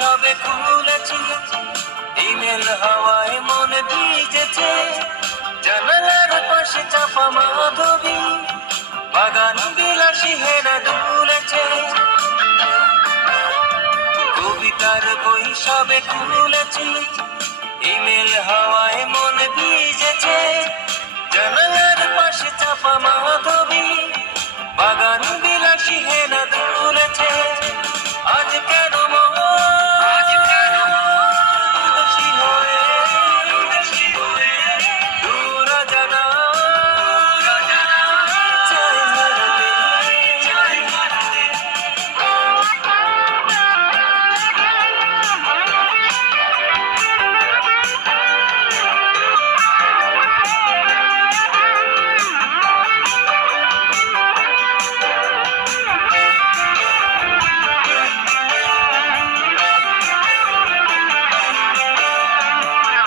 সবে খুলেছি, ইমেল হাওয়ায় মন ভিজেছে, জানালার পাশে চাপা মাধবী, বাগান বিলাসী হেনা দুলেছে। কবিতার বই সবে খুলেছি, ইমেল হাওয়ায় মন ভিজেছে, জানালার পাশে চাপা মাধবী, বাগান বিলাসী হেনা দুলেছে। আজ কেন উদাসী হয়ে দূর জানা চাই হারাতে।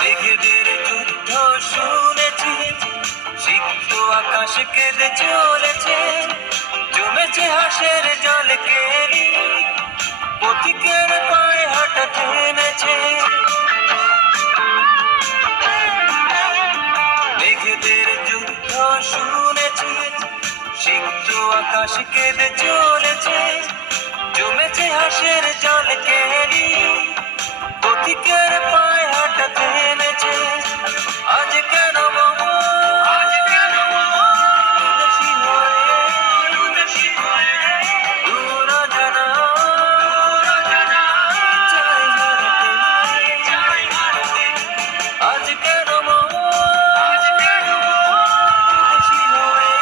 মেঘেদের যুদ্ধ শুনেছি, সিক্ত আকাশ কেঁদে চলেছে, জমেছে হাসের জল কেলি, পথিকের পায়ে হাঁটা থেমেছে। মেঘেদের যুদ্ধ শুনেছি, সিক্ত আকাশ কেঁদে চলেছে, জমেছে হাসের জল কেলি, পথিকের পায়ে হাঁটা থেমেছে। আজ কেন উদাসী হয়ে দূর জানা চাই হারাতে। আজ কেন উদাসী হয়ে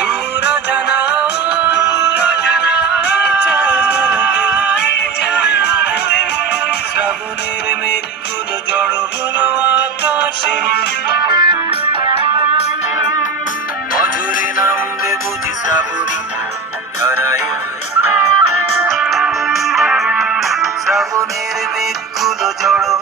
দূর জানা চাই হারাতে। শ্রাবণের মেঘগুলো জড়ো হলো আকাশে, অঝরে নামবে বুঝি শ্রাবণী ধারায়। শ্রাবণের মেঘগুলো জড়ো